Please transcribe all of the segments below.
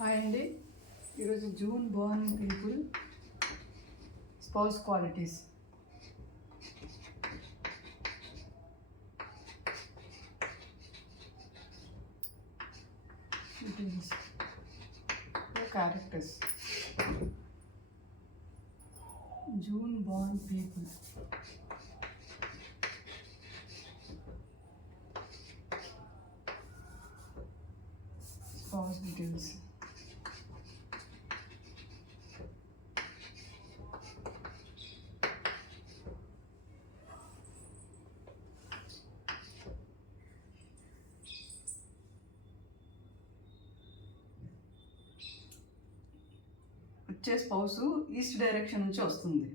హాయ్ అండి. ఈరోజు June Born people spouse qualities. Characters June Born people. Spouse details. వచ్చే spouse east direction నుంచి వస్తుంది.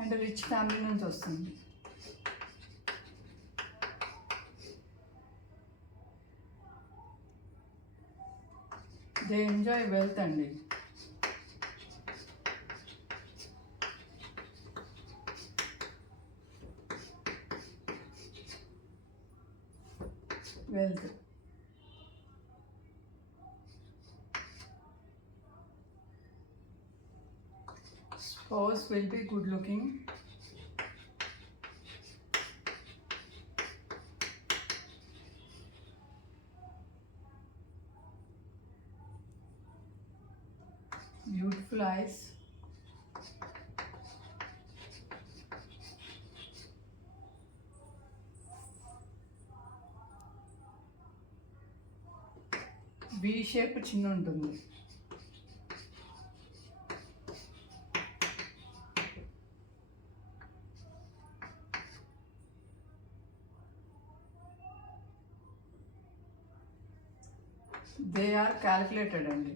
అండ్ రిచ్ ఫ్యామిలీ నుంచి వస్తుంది. దే ఎంజాయ్ వెల్త్ అండి. Wealth. Spouse will be good looking. Beautiful eyes. V shape చిన్న ఉంటుంది. దే ఆర్ క్యాలిక్యులేటెడ్ అండి.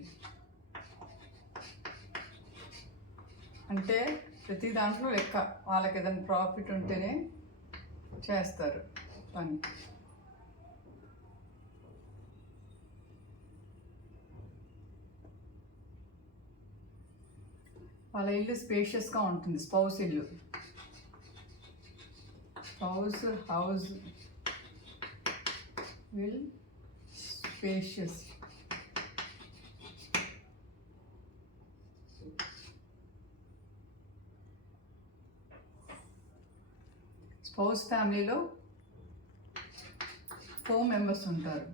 అంటే ప్రతి దాంట్లో లెక్క, వాళ్ళకి ఏదైనా ప్రాఫిట్ ఉంటేనే చేస్తారు పని. వాళ్ళ ఇల్లు స్పేషియస్గా ఉంటుంది. స్పౌస్ ఇల్లు, spouse house will spacious. Spouse ఫ్యామిలీలో 4 మెంబర్స్ ఉంటారు.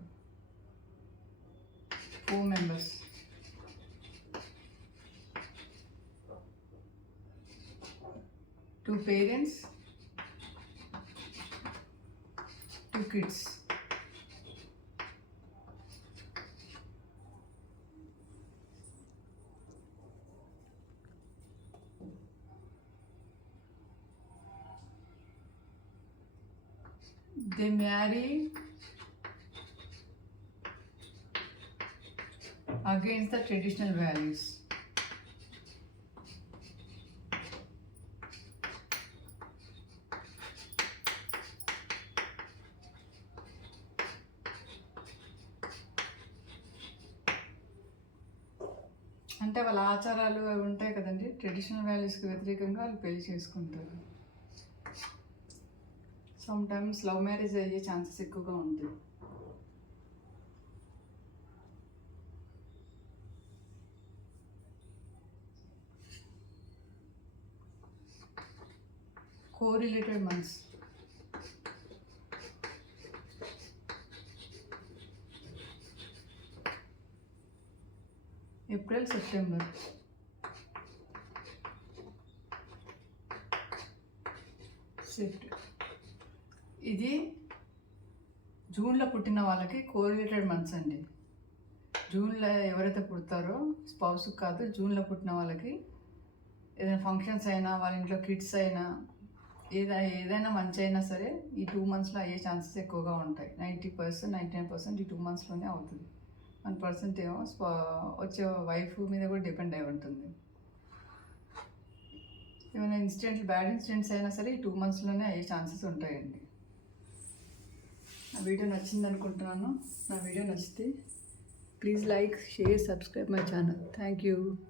4 members. Two parents, 2 kids. They marry against the traditional values. అంటే వాళ్ళ ఆచారాలు అవి ఉంటాయి కదండి, ట్రెడిషనల్ వాల్యూస్కి వ్యతిరేకంగా వాళ్ళు పెళ్లి చేసుకుంటారు. సమ్ టైమ్స్ లవ్ మ్యారేజ్ అయ్యే ఛాన్సెస్ ఎక్కువగా ఉంటాయి. Correlated months. April, September. ఇది జూన్లో పుట్టిన వాళ్ళకి కోరిలేటెడ్ మంత్స్ అండి. జూన్లో ఎవరైతే పుడతారో స్పౌస్ కాదు, జూన్లో పుట్టిన వాళ్ళకి ఏదైనా ఫంక్షన్స్ అయినా, వాళ్ళ ఇంట్లో కిడ్స్ అయినా, ఏదైనా మంచి అయినా సరే ఈ 2 మంత్స్లో అయ్యే ఛాన్సెస్ ఎక్కువగా ఉంటాయి. 90%, 99% ఈ 2 మంత్స్లోనే అవుతుంది. 1% ఏమో వచ్చే వైఫ్ మీద కూడా డిపెండ్ అయి ఉంటుంది. ఏమైనా బ్యాడ్ ఇన్సిడెంట్స్ అయినా సరే ఈ 2 మంత్స్లోనే అయ్యే ఛాన్సెస్ ఉంటాయండి. నా వీడియో నచ్చింది అనుకుంటున్నాను. నా వీడియో నచ్చితే Please like, share, subscribe my channel. Thank you.